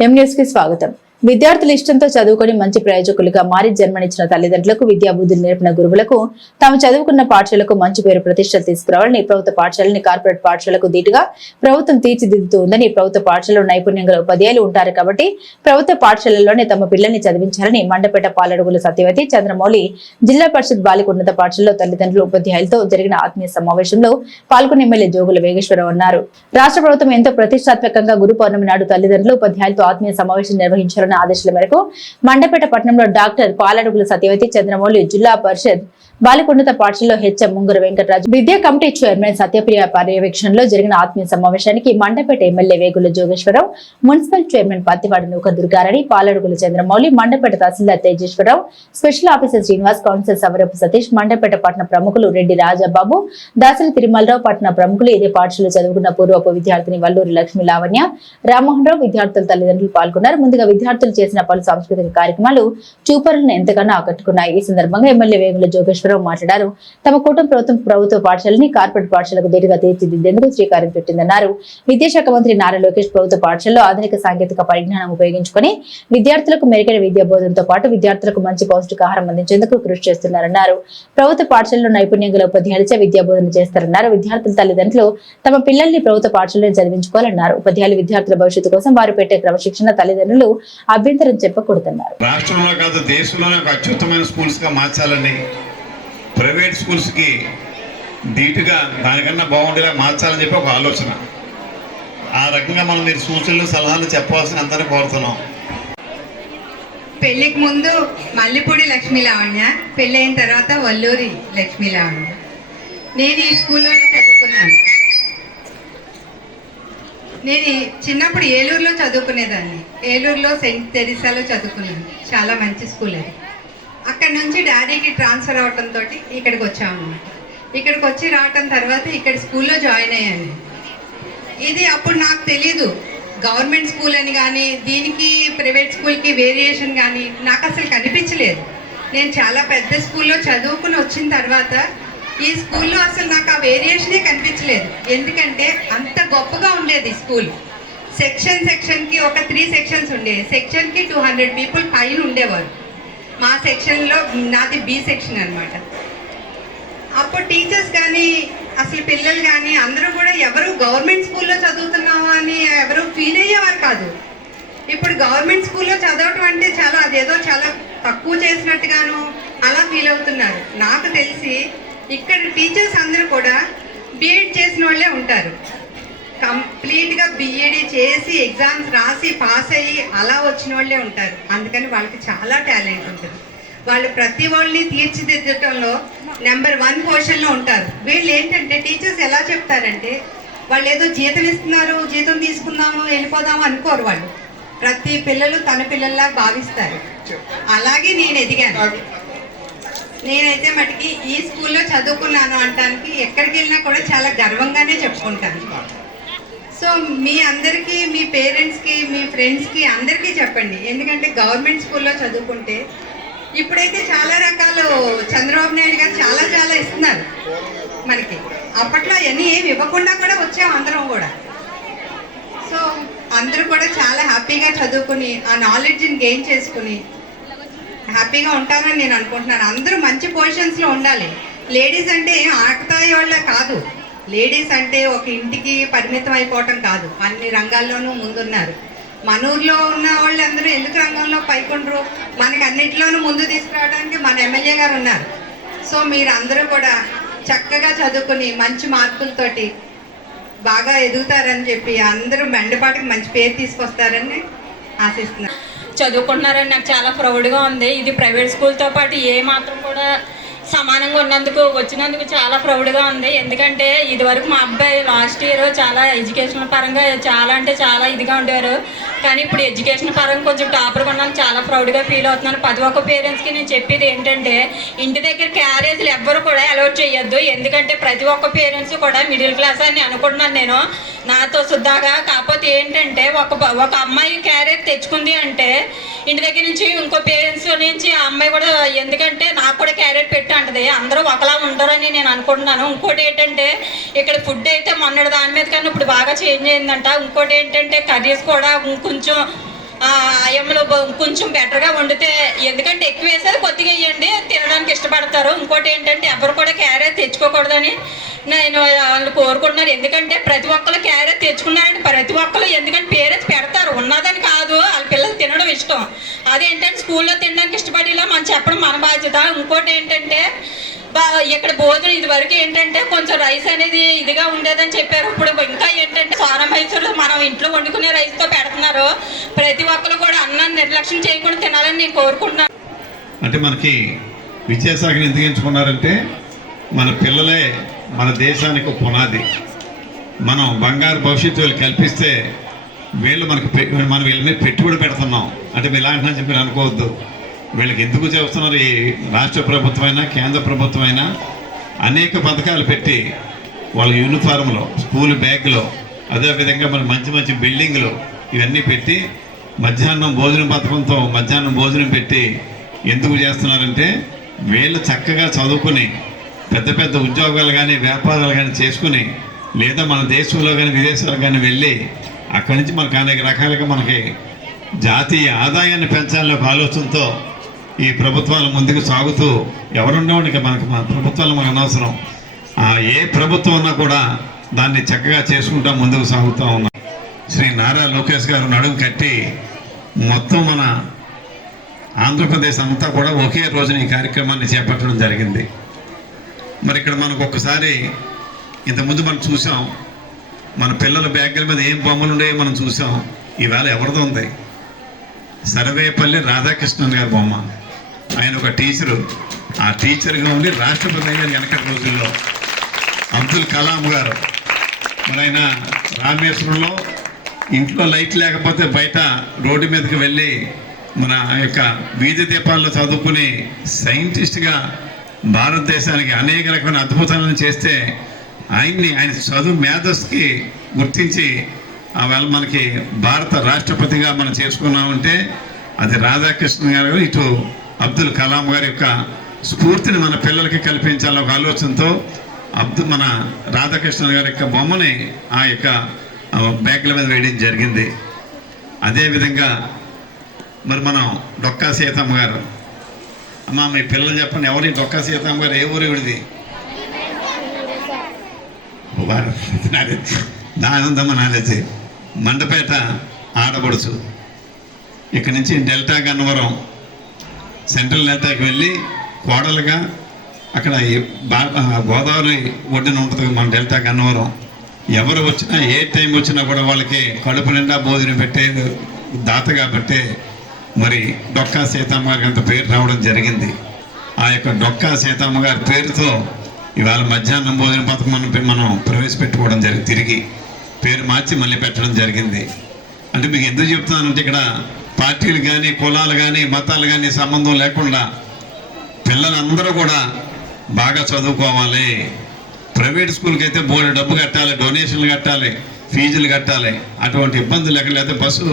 ఎం న్యూస్కి స్వాగతం. విద్యార్థులు ఇష్టంతో చదువుకొని మంచి ప్రయోజకులుగా మారి జన్మనిచ్చిన తల్లిదండ్రులకు విద్యాబుద్ధులు నేర్పిన గురువులకు తాము చదువుకున్న పాఠశాలకు మంచి పేరు ప్రతిష్టలు తీసుకురావాలని ప్రభుత్వ పాఠశాలని కార్పొరేట్ పాఠశాలకు దీటుగా ప్రభుత్వం తీర్చిదిద్దుతుందని ప్రభుత్వ పాఠశాలలో నైపుణ్యం గల ఉపాధ్యాయులు ఉంటారు కాబట్టి ప్రభుత్వ పాఠశాలల్లోనే తమ పిల్లల్ని చదివించాలని మండపేట పాలడుగుల సత్యవతి చంద్రమౌళి జిల్లా పరిషత్ బాలిక ఉన్నత పాఠశాలలో తల్లిదండ్రులు ఉపాధ్యాయులతో జరిగిన ఆత్మీయ సమావేశంలో పాల్గొన్న ఎమ్మెల్యే జోగుల వేగేశ్వరరావు అన్నారు. రాష్ట్ర ప్రభుత్వం ఎంతో ప్రతిష్టాత్మకంగా గురు పౌర్ణమి నాడు తల్లిదండ్రులు ఉపాధ్యాయులతో ఆత్మీయ సమావేశం నిర్వహించారన్న ఆదేశాల మేరకు మండపేట పట్టణంలో డాక్టర్ పాలడుగుల సత్యవతి చంద్రమౌళి జిల్లా పరిషత్ బాలికొండత పాఠశాలలో హెచ్ఎం ముంగురు వెంకటరాజు విద్యా కమిటీ చైర్మన్ సత్యప్రియ పర్యవేక్షణలో జరిగిన ఆత్మీయ సమావేశానికి Mandapeta MLA Vegula Jogeswararao municipal chairman Pattiwadi Nooka Durgarani Paladugula Chandramouli Mandapeta tahsildar Tejeswararao special officer Srinivas council Savarapu Satish Mandapeta పట్టణ ప్రముఖులు రెడ్డి రాజాబాబు దాసరి తిరుమలరావు పట్టణ ప్రముఖులు ఇదే పాఠశాలలో చదువుకున్న పూర్వపు విద్యార్థిని వల్లూరి లక్ష్మీ లావణ్య రామ్మోహన్ రావు విద్యార్థుల తల్లిదండ్రులు పాల్గొన్నారు. ముందుగా విద్యార్థులు చేసిన పలు సాంస్కృతిక కార్యక్రమాలు చూపరులను ఎంతగానో ఆకట్టుకున్నాయి. ఈ సందర్భంగా ఎమ్మెల్యే వేగుల జోగేశ్వరరావు మాట్లాడారు. తమ కూటమి ప్రభుత్వం ప్రభుత్వ పాఠశాలని కార్పొరేట్ పాఠశాలకు ధీటుగా తీర్చిదిద్దేందుకు శ్రీకారం చుట్టిందన్నారు. విద్యాశాఖ మంత్రి నారా లోకేష్ ప్రభుత్వ పాఠశాలలో ఆధునిక సాంకేతిక పరిజ్ఞానం ఉపయోగించుకుని విద్యార్థులకు మెరుగైన విద్యా బోధనతో పాటు విద్యార్థులకు మంచి పౌష్టికాహారం అందించేందుకు కృషి చేస్తున్నారన్నారు. ప్రభుత్వ పాఠశాలలో నైపుణ్యం గల ఉపాధ్యాయులచే విద్యా బోధన చేస్తారన్నారు. విద్యార్థుల తల్లిదండ్రులు తమ పిల్లల్ని ప్రభుత్వ పాఠశాలలో చదివించుకోవాలన్నారు. ఉపాధ్యాయులు విద్యార్థుల భవిష్యత్తు కోసం వారు పెట్టే క్రమశిక్షణ తల్లిదండ్రులు అభ్యంతరం చెప్పకూడదన్నారు. రాష్ట్రంలో కాదు దేశంలోనే ఒక అత్యుత్తమైన స్కూల్స్గా మార్చాలని ప్రైవేట్ స్కూల్స్కి ధీటుగా దానికన్నా బాగుండేలా మార్చాలని చెప్పి ఒక ఆలోచన. ఆ రకంగా మనం మీరు సూచనలు సలహాలు చెప్పాల్సిన అందరినీ కోరుతున్నాం. పెళ్ళికి ముందు మల్లిపూడి లక్ష్మీ లావణ్య పెళ్ళైన తర్వాత వల్లూరి లక్ష్మీ లావణ్య నేను ఈ స్కూల్లోనే చదువుకున్నాను. నేను చిన్నప్పుడు ఏలూరులో చదువుకునేదాన్ని. ఏలూరులో సెయింట్ తెరిసాలో చదువుకున్నాను. చాలా మంచి స్కూల్ అది. అక్కడ నుంచి డాడీకి ట్రాన్స్ఫర్ అవటంతో ఇక్కడికి వచ్చామన్నమాట. ఇక్కడికి వచ్చి రావటం తర్వాత ఇక్కడ స్కూల్లో జాయిన్ అయ్యాను. ఇది అప్పుడు నాకు తెలీదు. గవర్నమెంట్ స్కూల్ అని కానీ దీనికి ప్రైవేట్ స్కూల్కి వేరియేషన్ కానీ నాకు అసలు కనిపించలేదు. నేను చాలా పెద్ద స్కూల్లో చదువుకుని వచ్చిన తర్వాత ఈ స్కూల్లో అసలు నాకు ఆ వేరియేషనే కనిపించలేదు. ఎందుకంటే అంత గొప్పగా ఉండేది స్కూల్. సెక్షన్ సెక్షన్కి ఒక త్రీ సెక్షన్స్ ఉండేవి సెక్షన్కి టూ హండ్రెడ్ పీపుల్ పైన ఉండేవారు. మా సెక్షన్లో నాది బి సెక్షన్ అన్నమాట. అప్పుడు టీచర్స్ కానీ అసలు పిల్లలు కానీ అందరూ కూడా ఎవరు గవర్నమెంట్ స్కూల్లో చదువుతున్నావా అని ఎవరు ఫీల్ అయ్యేవారు కాదు. ఇప్పుడు గవర్నమెంట్ స్కూల్లో చదవటం అంటే చాలా అదేదో చాలా తక్కువ చేసినట్టుగాను అలా ఫీల్ అవుతున్నారు. నాకు తెలిసి ఇక్కడ టీచర్స్ అందరూ కూడా బీఎడ్ చేసిన వాళ్ళే ఉంటారు. కంప్లీట్గా బిఏడి చేసి ఎగ్జామ్స్ రాసి పాస్ అయ్యి అలా వచ్చిన వాళ్ళే ఉంటారు. అందుకని వాళ్ళకి చాలా టాలెంట్ ఉంటుంది. వాళ్ళు ప్రతి వాళ్ళని తీర్చిదిద్దటంలో నెంబర్ వన్ పొజిషన్లో ఉంటారు. వీళ్ళు ఏంటంటే టీచర్స్ ఎలా చెప్తారంటే వాళ్ళు ఏదో జీతం ఇస్తున్నారు జీతం తీసుకుందాము వెళ్ళిపోదాము అనుకోరు వాళ్ళు. ప్రతి పిల్లలు తన పిల్లల్లా భావిస్తారు. అలాగే నేను ఎదిగాను. నేనైతే మటుకి ఈ స్కూల్లో చదువుకున్నాను అంటానికి ఎక్కడికి వెళ్ళినా కూడా చాలా గర్వంగానే చెప్పుకుంటాను. సో మీ అందరికీ మీ పేరెంట్స్కి మీ ఫ్రెండ్స్కి అందరికీ చెప్పండి. ఎందుకంటే గవర్నమెంట్ స్కూల్లో చదువుకుంటే ఇప్పుడైతే చాలా రకాలు చంద్రబాబు నాయుడు గారు చాలా చాలా ఇస్తున్నారు మనకి. అప్పట్లో అవన్నీ ఏమి ఇవ్వకుండా కూడా వచ్చాం అందరం కూడా. సో అందరూ కూడా చాలా హ్యాపీగా చదువుకుని ఆ నాలెడ్జ్ని గెయిన్ చేసుకుని హ్యాపీగా ఉంటారని నేను అనుకుంటున్నాను. అందరూ మంచి పొజిషన్స్లో ఉండాలి. లేడీస్ అంటే ఏం ఆకతాయి వాళ్ళ కాదు. లేడీస్ అంటే ఒక ఇంటికి పరిమితం అయిపోవటం కాదు. అన్ని రంగాల్లోనూ ముందున్నారు. మన ఊర్లో ఉన్న వాళ్ళందరూ ఎందుకు రంగంలో పైకుండ్రు? మనకి అన్నింటిలోనూ ముందు తీసుకురావడానికి మన ఎమ్మెల్యే గారు ఉన్నారు. సో మీరు అందరూ కూడా చక్కగా చదువుకుని మంచి మార్కులతోటి బాగా ఎదుగుతారని చెప్పి అందరూ మెండపాటికి మంచి పేరు తీసుకొస్తారని ఆశిస్తున్నాను. చదువుకుంటున్నారని నాకు చాలా ప్రౌడ్గా ఉంది. ఇది ప్రైవేట్ స్కూల్తో పాటు ఏ మాత్రం కూడా సమానంగా ఉన్నందుకు వచ్చినందుకు చాలా ప్రౌడ్గా ఉంది. ఎందుకంటే ఇదివరకు మా అబ్బాయి లాస్ట్ ఇయర్ చాలా ఎడ్యుకేషన్ పరంగా చాలా అంటే చాలా ఇదిగా ఉండేవారు. కానీ ఇప్పుడు ఎడ్యుకేషన్ పరంగా కొంచెం టాపర్గా ఉన్నాను. చాలా ప్రౌడ్గా ఫీల్ అవుతున్నాను. పది ఒక్క పేరెంట్స్కి నేను చెప్పేది ఏంటంటే ఇంటి దగ్గర క్యారేజ్లు ఎవ్వరు కూడా అలౌట్ చేయొద్దు. ఎందుకంటే ప్రతి ఒక్క పేరెంట్స్ కూడా మిడిల్ క్లాస్ అని అనుకుంటున్నాను నేను. నాతో సుద్దాగా కాకపోతే ఏంటంటే ఒక ఒక అమ్మాయి క్యారేజ్ తెచ్చుకుంది అంటే ఇంటి దగ్గర నుంచి ఇంకో పేరెంట్స్ నుంచి ఆ అమ్మాయి కూడా ఎందుకంటే నాకు కూడా క్యారెట్ పెట్టి అంటది. అందరూ ఒకలా ఉండరని నేను అనుకుంటున్నాను. ఇంకోటి ఏంటంటే ఇక్కడ ఫుడ్ అయితే మొన్నటి దాని మీద కన్నా ఇప్పుడు బాగా చేంజ్ అయిందంట. ఇంకోటి ఏంటంటే కర్రీస్ కూడా కొంచెం అయ్యమ్మలో కొంచెం బెటర్గా వండితే ఎందుకంటే ఎక్కువ వేసేది కొద్దిగా వేయండి తినడానికి ఇష్టపడతారు. ఇంకోటి ఏంటంటే ఎవరు కూడా క్యారెట్ తెచ్చుకోకూడదని నేను వాళ్ళు కోరుకుంటున్నారు. ఎందుకంటే ప్రతి ఒక్కరు క్యారెట్ తెచ్చుకున్నారంటే ప్రతి ఒక్కరు ఎందుకంటే పేరెంట్స్ పెడతారు. ఉన్నదని కాదు. వాళ్ళ పిల్లలు ఇష్టం. అదేంటంటే స్కూల్లో తినడానికి ఇష్టపడేలా మనం చెప్పడం మన బాధ్యత. ఇంకోటి ఏంటంటే ఇక్కడ భోజనం ఇది వరకు ఏంటంటే కొంచెం రైస్ అనేది ఇదిగా ఉండేదని చెప్పారు. ఇప్పుడు ఇంకా ఏంటంటే సోనా మైసూర్లో మనం ఇంట్లో వండుకునే రైస్తో పెడుతున్నారు. ప్రతి ఒక్కరు కూడా అన్నాన్ని నిర్లక్ష్యం చేయకుండా తినాలని నేను కోరుకుంటున్నాను. అంటే మనకి విద్యాశాఖను ఎందుకు ఎంచుకున్నారంటే మన పిల్లలే మన దేశానికి ఒక పునాది. మనం బంగారు భవిష్యత్తు వీళ్ళు కల్పిస్తే వీళ్ళు మనకి పె- మనం వీళ్ళ మీద పెట్టుబడి పెడుతున్నాం. అంటే మీరు ఇలాంటి చెప్పి అనుకోవద్దు. వీళ్ళకి ఎందుకు చేస్తున్నారు ఈ రాష్ట్ర ప్రభుత్వం అయినా కేంద్ర ప్రభుత్వం అయినా అనేక పథకాలు పెట్టి వాళ్ళ యూనిఫారంలో స్కూల్ బ్యాగ్లో అదేవిధంగా మన మంచి మంచి బిల్డింగ్లు ఇవన్నీ పెట్టి మధ్యాహ్నం భోజనం పథకంతో మధ్యాహ్నం భోజనం పెట్టి ఎందుకు చేస్తున్నారంటే వీళ్ళు చక్కగా చదువుకుని పెద్ద పెద్ద ఉద్యోగాలు కానీ వ్యాపారాలు కానీ చేసుకుని లేదా మన దేశంలో కానీ విదేశాలకు కానీ వెళ్ళి అక్కడి నుంచి మనకు అనేక రకాలుగా మనకి జాతీయ ఆదాయాన్ని పెంచాలనే ఒక ఆలోచనతో ఈ ప్రభుత్వాలు ముందుకు సాగుతూ ఎవరుండేవాడికి మనకు మన ప్రభుత్వాలు మనకు అనవసరం. ఏ ప్రభుత్వం ఉన్నా కూడా దాన్ని చక్కగా చేసుకుంటా ముందుకు సాగుతూ ఉన్నాం. శ్రీ నారా లోకేష్ గారు నడుము కట్టి మొత్తం మన ఆంధ్రప్రదేశ్ అంతా కూడా ఒకే రోజున ఈ కార్యక్రమాన్ని చేపట్టడం జరిగింది. మరి ఇక్కడ మనకు ఒక్కసారి ఇంతకుముందు మనం చూసాం మన పిల్లల బ్యాగ్ల మీద ఏం బొమ్మలు ఉన్నాయో మనం చూసాం. ఈవేళ ఎవరిదో ఉంది. సర్వేపల్లి రాధాకృష్ణన్ గారి బొమ్మ. ఆయన ఒక టీచరు. ఆ టీచర్గా ఉండి రాష్ట్రపతి అయ్యారు వెనకటి రోజుల్లో. అబ్దుల్ కలాం గారు. మరి ఆయన రామేశ్వరంలో ఇంట్లో లైట్ లేకపోతే బయట రోడ్డు మీదకి వెళ్ళి మన యొక్క వీధి దీపాల్లో చదువుకుని సైంటిస్ట్గా భారతదేశానికి అనేక రకమైన అద్భుతాలను చేస్తే ఆయన్ని ఆయన చదువు మేధస్కి గుర్తించి ఆవేళ మనకి భారత రాష్ట్రపతిగా మనం చేసుకున్నామంటే అది రాధాకృష్ణ గారు ఇటు అబ్దుల్ కలాం గారి యొక్క స్ఫూర్తిని మన పిల్లలకి కల్పించాలని ఒక ఆలోచనతో అబ్దుల్ మన రాధాకృష్ణ గారి యొక్క బొమ్మని ఆ యొక్క బ్యాగ్ల మీద వేయడం జరిగింది. అదేవిధంగా మరి మనం డొక్కా సీతమ్మ గారు అమ్మ మీ పిల్లలు చెప్పండి ఎవరి డొక్కా సీతమ్మ గారు? ఏ ఊరు విడిది దానందమ్మ నాలెడ్జి మండపేట ఆడపడుచు. ఇక్కడి నుంచి డెల్టా గన్నవరం. సెంట్రల్ డెల్టాకి వెళ్ళి కోడలుగా అక్కడ బా- గోదావరి ఒడ్డున ఉంటుంది మన డెల్టా గన్నవరం. ఎవరు వచ్చినా ఏ టైం వచ్చినా కూడా వాళ్ళకి కడుపు నిండా భోజనం పెట్టే దాత కాబట్టే మరి డొక్కా సీతమ్మ గారికి అంత పేరు రావడం జరిగింది. ఆ యొక్క డొక్కా సీతమ్మ గారి పేరుతో ఇవాళ మధ్యాహ్నం భోజన పథకం మనం మనం ప్రవేశపెట్టుకోవడం జరిగింది తిరిగి పేరు మార్చి మళ్ళీ పెట్టడం జరిగింది. అంటే మీకు ఎందుకు చెప్తున్నానంటే ఇక్కడ పార్టీలు కానీ కులాలు కానీ మతాలు కానీ సంబంధం లేకుండా పిల్లలందరూ కూడా బాగా చదువుకోవాలి. ప్రైవేట్ స్కూల్కి అయితే బోర్డు డబ్బు కట్టాలి డొనేషన్లు కట్టాలి ఫీజులు కట్టాలి. అటువంటి ఇబ్బందులు లేక లేకపోతే బస్సు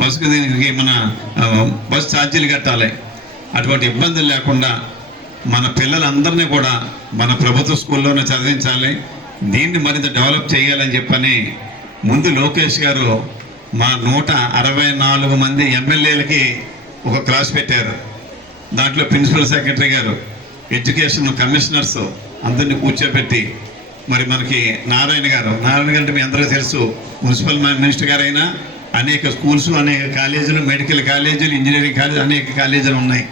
బస్సుకు దీనికి మన బస్సు ఛార్జీలు కట్టాలి. అటువంటి ఇబ్బందులు లేకుండా మన పిల్లలందరినీ కూడా మన ప్రభుత్వ స్కూల్లోనే చదివించాలి. దీన్ని మరింత డెవలప్ చేయాలని చెప్పని ముందు లోకేష్ గారు మా నూట అరవై నాలుగు మంది ఎమ్మెల్యేలకి ఒక క్లాస్ పెట్టారు. దాంట్లో ప్రిన్సిపల్ సెక్రటరీ గారు ఎడ్యుకేషన్ కమిషనర్స్ అందరినీ కూర్చోబెట్టి మరి మనకి నారాయణ గారు నారాయణ గారు అంటే మీ అందరికీ తెలుసు మున్సిపల్ మినిస్టర్ గారైనా అనేక స్కూల్స్ అనేక కాలేజీలు మెడికల్ కాలేజీలు ఇంజనీరింగ్ కాలేజీలు అనేక కాలేజీలు ఉన్నాయి.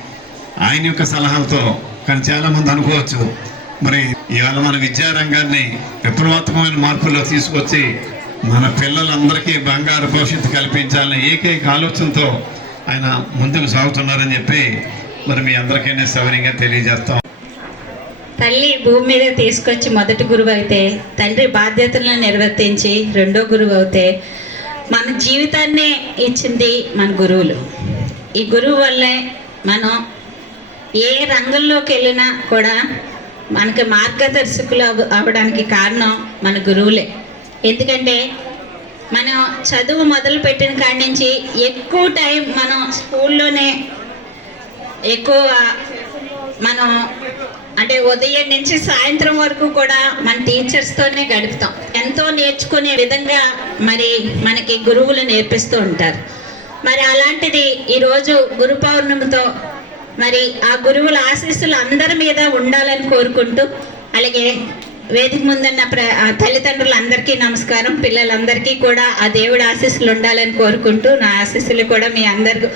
ఆయన యొక్క సలహాలతో కానీ చాలామంది అనుకోవచ్చు మరి ఇవాళ మన విద్యారంగాన్ని విప్లవాత్మకమైన మార్పుల్లో తీసుకొచ్చి మన పిల్లలందరికీ బంగారు భవిష్యత్తు కల్పించాలనే ఏకైక ఆలోచనతో ఆయన ముందుకు సాగుతున్నారని చెప్పి మరి మీ అందరికైనా సవరంగా తెలియజేస్తాం. తల్లి భూమి మీద తీసుకొచ్చి మొదటి గురువు అయితే తండ్రి బాధ్యతలను నిర్వర్తించి రెండో గురువు అయితే మన జీవితాన్నే ఇచ్చింది మన గురువులు. ఈ గురువు వల్లే మనం ఏ రంగంలోకి వెళ్ళినా కూడా మనకి మార్గదర్శకులు అవ- అవ్వడానికి కారణం మన గురువులే. ఎందుకంటే మనం చదువు మొదలు పెట్టిన కాడి నుంచి ఎక్కువ టైం మనం స్కూల్లోనే ఎక్కువ మనం అంటే ఉదయం నుంచి సాయంత్రం వరకు కూడా మన టీచర్స్తోనే గడుపుతాం. ఎంతో నేర్చుకునే విధంగా మరి మనకి గురువులు నేర్పిస్తూ ఉంటారు. మరి అలాంటిది ఈరోజు గురు పౌర్ణమితో మరి ఆ గురువుల ఆశీస్సులు అందరి మీద ఉండాలని కోరుకుంటూ అలాగే వేదిక ముందున్న ప్ర ఆ తల్లిదండ్రులందరికీ నమస్కారం పిల్లలందరికీ కూడా ఆ దేవుడి ఆశీస్సులు ఉండాలని కోరుకుంటూ నా ఆశీస్సులు కూడా మీ అందరికి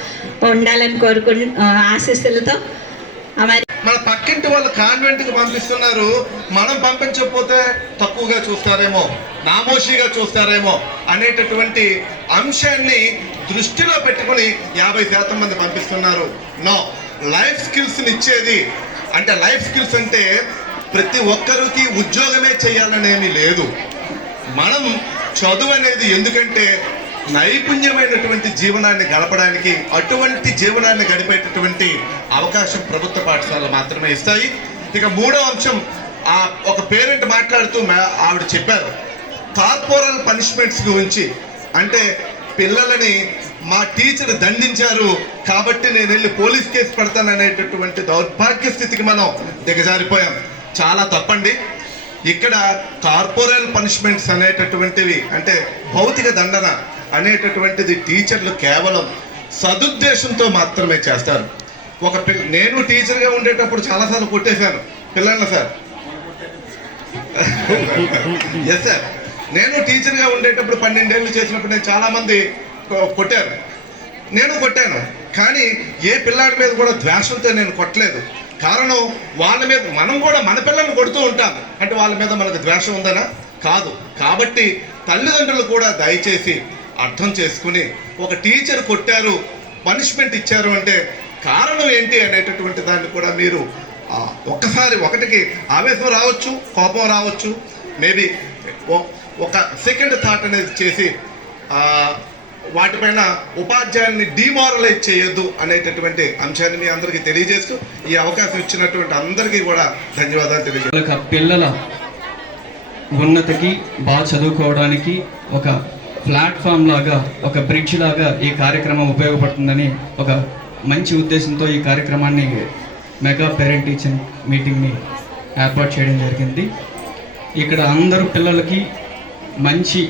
ఉండాలని కోరుకు ఆశీస్సులతో మరి మన పక్కింటి వాళ్ళు కాన్వెంట్కి పంపిస్తున్నారు మనం పంపించకపోతే తక్కువగా చూస్తారేమో నామోషిగా చూస్తారేమో అనేటటువంటి అంశాన్ని దృష్టిలో పెట్టుకుని యాభై శాతం మంది పంపిస్తున్నారు. నో. లైఫ్ స్కిల్స్ని ఇచ్చేది. అంటే లైఫ్ స్కిల్స్ అంటే ప్రతి ఒక్కరికి ఉద్యోగమే చేయాలనేమి లేదు. మనం చదువు అనేది ఎందుకంటే నైపుణ్యమైనటువంటి జీవనాన్ని గడపడానికి అటువంటి జీవనాన్ని గడిపేటటువంటి అవకాశం ప్రభుత్వ పాఠశాలలు మాత్రమే ఇస్తాయి. ఇక మూడో అంశం ఆ ఒక పేరెంట్ మాట్లాడుతూ ఆవిడ చెప్పారు కార్పొరల్ పనిష్మెంట్స్ గురించి. అంటే పిల్లలని మా టీచర్ దండించారు కాబట్టి నేను వెళ్ళి పోలీస్ కేసు పెడతాననేటటువంటి దౌర్భాగ్య స్థితికి మనం దిగజారిపోయాం. చాలా తప్పండి. ఇక్కడ కార్పొరల్ పనిష్మెంట్స్ అనేటటువంటివి అంటే భౌతిక దండన అనేటటువంటిది టీచర్లు కేవలం సదుద్దేశంతో మాత్రమే చేస్తారు. ఒక పిల్ల నేను టీచర్గా ఉండేటప్పుడు చాలాసార్లు కొట్టేశాను. పిల్లల్ని సార్. ఎస్ సార్ నేను టీచర్గా ఉండేటప్పుడు పన్నెండేళ్ళు చేసినప్పుడు నేను చాలామంది కొ- కొట్టారు. నేను కొట్టాను. కానీ ఏ పిల్లాడి మీద కూడా ద్వేషంతో నేను కొట్టలేదు. కారణం వాళ్ళ మీద మనం కూడా మన పిల్లల్ని కొడుతూ ఉంటాం అంటే వాళ్ళ మీద మనకు ద్వేషం ఉందనా? కాదు. కాబట్టి తల్లిదండ్రులు కూడా దయచేసి అర్థం చేసుకుని ఒక టీచర్ కొట్టారు పనిష్మెంట్ ఇచ్చారు అంటే కారణం ఏంటి అనేటటువంటి దాన్ని కూడా మీరు ఒక్కసారి ఒకటికి ఆవేశం రావచ్చు కోపం రావచ్చు. మేబీ ఒక సెకండ్ థాట్ అనేది చేసి వాటిపైన ఉపాధ్యాయుల్ని డిమారలైజ్ చేయొద్దు అనేటటువంటి అంశాన్ని మీ అందరికీ తెలియజేస్తూ ఈ అవకాశం ఇచ్చినటువంటి అందరికీ కూడా ధన్యవాదాలు తెలియజేస్తాను. పిల్లల ఉన్నతికి బాగా చదువుకోవడానికి ఒక ప్లాట్ఫామ్ లాగా ఒక బ్రిడ్జ్ లాగా ఈ కార్యక్రమం ఉపయోగపడుతుందని ఒక మంచి ఉద్దేశంతో ఈ కార్యక్రమాన్ని మెగా పేరెంట్ టీచర్ మీటింగ్ని ఏర్పాటు చేయడం జరిగింది. ఇక్కడ అందరూ పిల్లలకి మంచి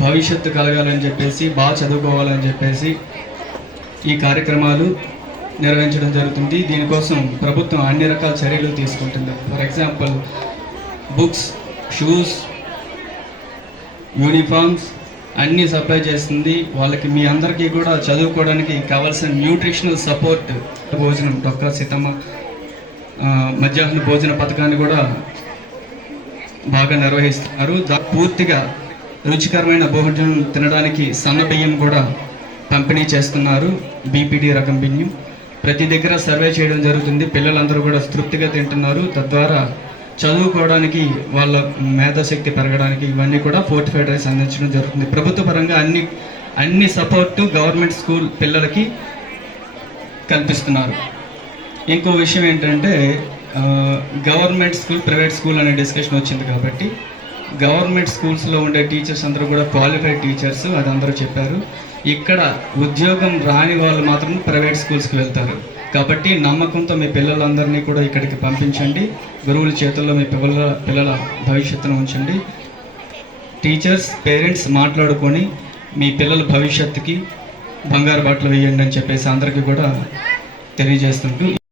భవిష్యత్తు కలగాలని చెప్పేసి బాగా చదువుకోవాలని చెప్పేసి ఈ కార్యక్రమాలు నిర్వహించడం జరుగుతుంది. దీనికోసం ప్రభుత్వం అన్ని రకాల చర్యలు తీసుకుంటుంది. For example books shoes uniforms అన్నీ సప్లై చేస్తుంది. వాళ్ళకి మీ అందరికీ కూడా చదువుకోవడానికి కావాల్సిన న్యూట్రిషనల్ సపోర్ట్ భోజనం డొక్క సీతమ్మ మధ్యాహ్న భోజన పథకాన్ని కూడా బాగా నిర్వహిస్తున్నారు. పూర్తిగా రుచికరమైన భోజనం తినడానికి సన్న బియ్యం కూడా పంపిణీ చేస్తున్నారు. బీపీటీ రకం బియ్యం. ప్రతి దగ్గర సర్వే చేయడం జరుగుతుంది. పిల్లలందరూ కూడా తృప్తిగా తింటున్నారు. తద్వారా చదువుకోవడానికి వాళ్ళ మేధాశక్తి పెరగడానికి ఇవన్నీ కూడా ఫోర్టిఫైడ్ రైస్ అందించడం జరుగుతుంది. ప్రభుత్వ పరంగా అన్ని అన్ని సపోర్టు గవర్నమెంట్ స్కూల్ పిల్లలకి కల్పిస్తున్నారు. ఇంకో విషయం ఏంటంటే గవర్నమెంట్ స్కూల్ ప్రైవేట్ స్కూల్ అనే డిస్కషన్ వచ్చింది కాబట్టి గవర్నమెంట్ స్కూల్స్లో ఉండే టీచర్స్ అందరూ కూడా క్వాలిఫైడ్ టీచర్స్ అది అందరూ చెప్పారు. ఇక్కడ ఉద్యోగం రాని వాళ్ళు మాత్రం ప్రైవేట్ స్కూల్స్కి వెళ్తారు. కాబట్టి నమ్మకంతో మీ పిల్లలందరినీ కూడా ఇక్కడికి పంపించండి. గురువుల చేతుల్లో మీ పిల్లల పిల్లల భవిష్యత్తును ఉంచండి. టీచర్స్ పేరెంట్స్ మాట్లాడుకొని మీ పిల్లల భవిష్యత్తుకి బంగారు బాటలు వేయండి అని చెప్పేసి అందరికీ కూడా తెలియజేస్తుంటూ